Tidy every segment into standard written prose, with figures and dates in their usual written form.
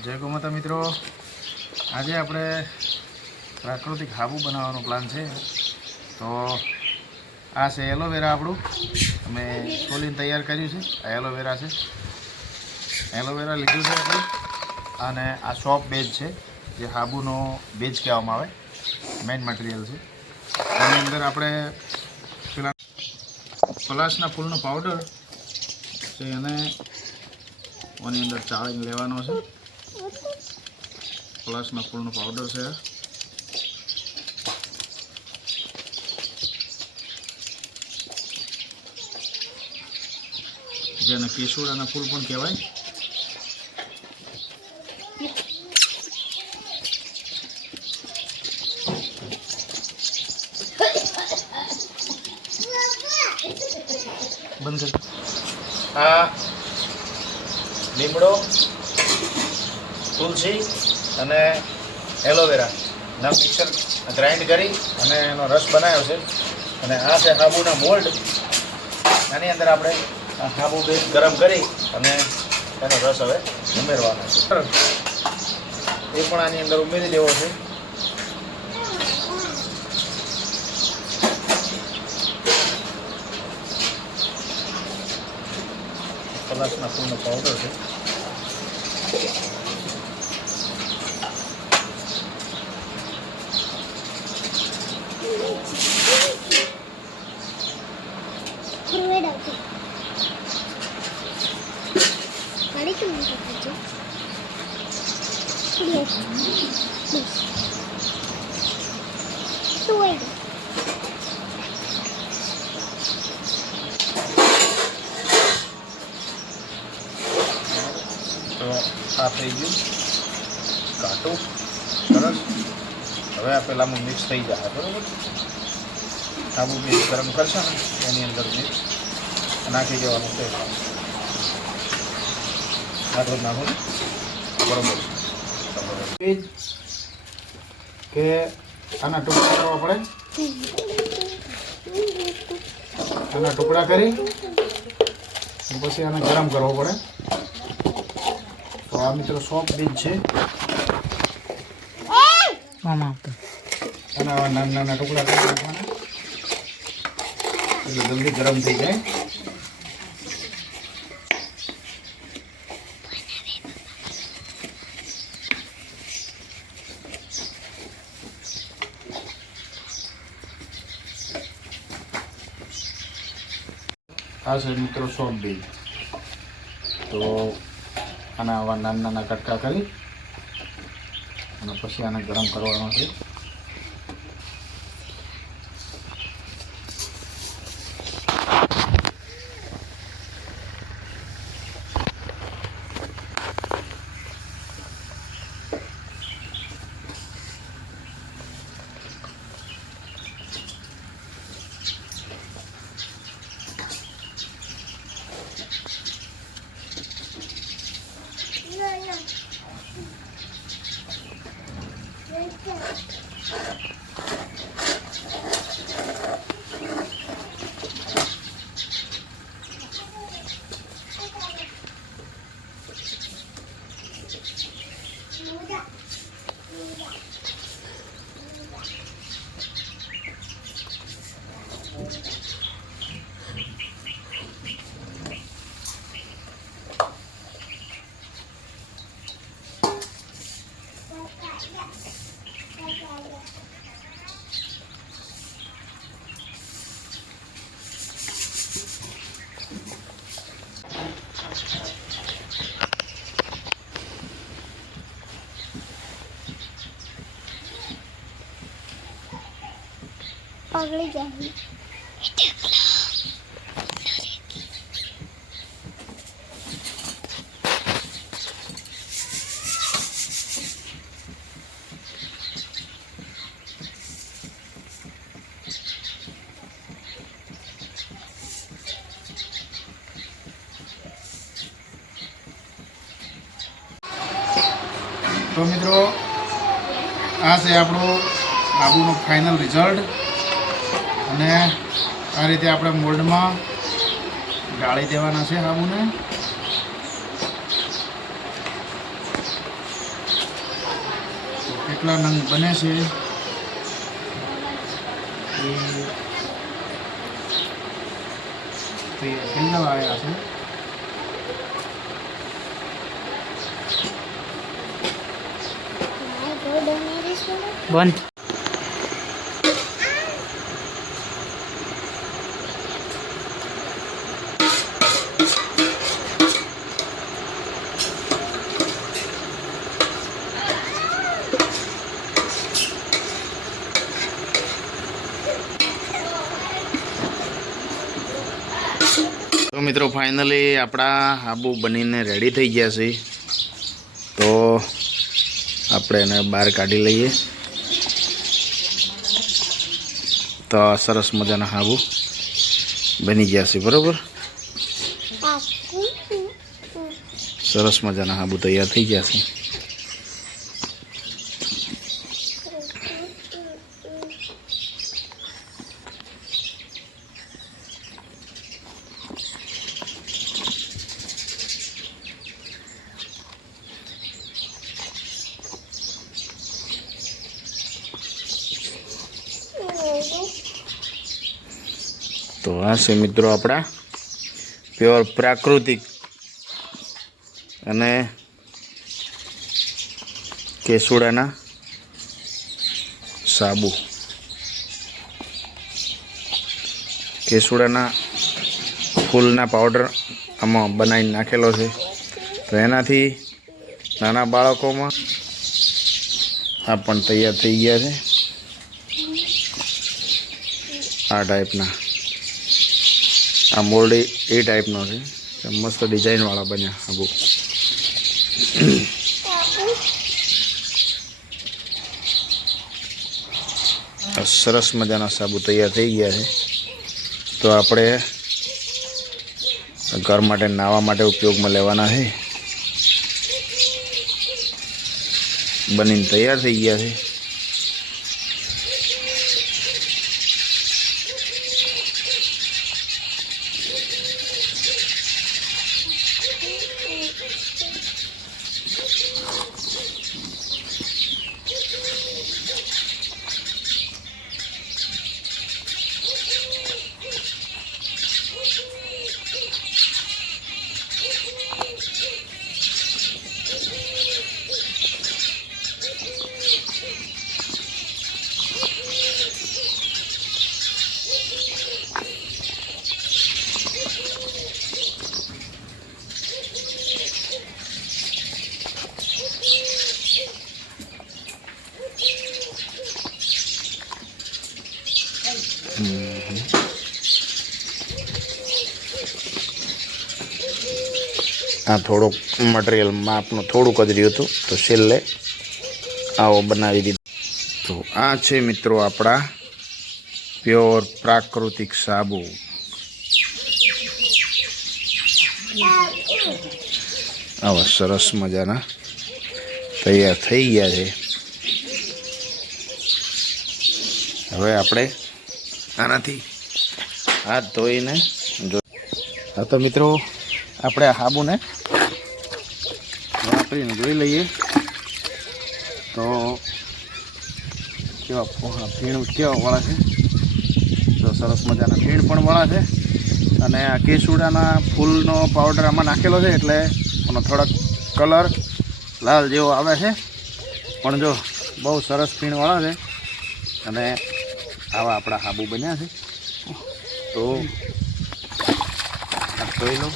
જય ગૌમાતા મિત્રો, આજે આપણે પ્રાકૃતિક હાબુ બનાવવાનો પ્લાન છે. તો આ છે એલોવેરા, આપણું અમે છોલીને તૈયાર કર્યું છે. આ એલોવેરા છે, એલોવેરા લીધું છે આપણે. અને આ સોપ બેજ છે, જે હાબુનો બેજ કહેવામાં આવે, મેઇન મટીરિયલ છે. આની અંદર આપણે પેલા પલાસના ફૂલનો પાવડર છે, એને આની અંદર ચાળીને લેવાનો છે. પલાસના ફૂલનો પાવડર છે, જેને કેસુડાના ફૂલ પણ કહેવાય. બંધ કરી. આ લીમડો, તુલસી અને એલોવેરાના મિક્સર ગ્રાઇન્ડ કરી અને એનો રસ બનાવ્યો છે. અને આ છે હાબુના મોલ્ડ. આની અંદર આપણે હાબુ બેજ ગરમ કરી અને એનો રસ હવે ઉમેરવાનો છે. એ પણ આની અંદર ઉમેરી દેવો છે. પલાસના ફૂલનો પાવડર છે. તો આ થઈ ગયું ઘાટું સરસ. હવે આ પેલામાં મિક્સ થઈ જાય, બરાબર. આબુ મિક્સ ગરમ કરશે ને એની અંદર મિક્સ નાખી દેવાનું છે. આટલું જ નાખું, બરાબર. કે આના ટુકડા કરવા પડે. આના ટુકડા કરી પછી આને ગરમ કરવો પડે. તો આ મિત્રો સોપ બીજ છે. આના નાના નાના ટુકડા કરી નાખવાના એટલે જલ્દી ગરમ થઈ જાય. આ છે મિત્રો સોપ બીજ. તો આના આવા નાના નાના કટકા કરી અને પછી આને ગરમ કરવાનો છે. પગળી જાય. તો મિત્રો, આ છે આપણું હાબુનું ફાઇનલ રિઝલ્ટ. અને આ રીતે આપણે મોલ્ડમાં ડાળી દેવાના છે હાબુને. કેટલા નંગ બને છે એ કેટલા આવ્યા છે. બંધ. તો મિત્રો ફાઇનલી આપણા આબુ બનીને રેડી થઈ ગયા છે. તો આપણે એને બહાર કાઢી લઈએ. તો સરસ મજાના હાબુ બની ગયા છે. બરાબર, સરસ મજાના હાબુ તૈયાર થઈ ગયા છે. તો આ છે મિત્રો આપણા પ્યોર પ્રાકૃતિક અને કેસુડાના સાબુ. કેસુડાના ફૂલના પાવડર આમાં બનાવીને નાખેલો છે. તો એનાથી નાના બાળકોમાં આ પણ તૈયાર થઈ ગયા છે. આ ટાઈપના આ મોલ્ડ એ ટાઈપનો છે. મસ્ત ડિઝાઇનવાળા બન્યા આબુ. સરસ મજાના સાબુ તૈયાર થઈ ગયા છે. તો આપણે ઘર માટે નાહવા માટે ઉપયોગમાં લેવાના છે. બનીને તૈયાર થઈ ગયા છે. આ થોડુંક મટીરિયલ માપનું થોડુંક જ રહ્યું હતું. તો છેલ્લે આવો બનાવી દીધો. તો આ છે મિત્રો આપણા પ્યોર પ્રાકૃતિક સાબુ. આવા સરસ મજાના તૈયાર થઈ ગયા છે. હવે આપણે આનાથી હાથ ધોઈને હા તો મિત્રો આપણે આ સાબુને વાપરીને જોઈ લઈએ. તો કેવા ફીણ કેવા વાળા છે. તો સરસ મજાના ફીણ પણ વાળા છે. અને આ કેસુડાના ફૂલનો પાવડર આમાં નાખેલો છે એટલે એનો થોડોક કલર લાલ જેવો આવે છે. પણ જો બહુ સરસ ફીણવાળા છે. અને આવા આપણા સાબુ બન્યા છે. તો જોઈ લો.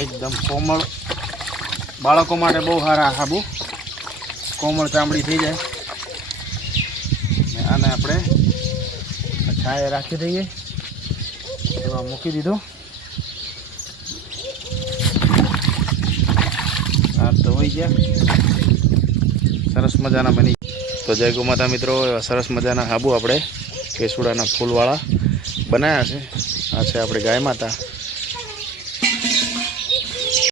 એકદમ કોમળ, બાળકો માટે બહુ સારા સાબુ. કોમળ ચામડી થઈ જાય. આને આપણે છાંયે રાખી દઈએ. એમાં મૂકી દીધો. આ તો હોઈ ગયા. સરસ મજાના બની. તો જય ગૌ માતા મિત્રો, એવા સરસ મજાના સાબુ આપણે કેસુડાના ફૂલવાળા બનાવ્યા છે. આ છે આપણે ગાય માતા.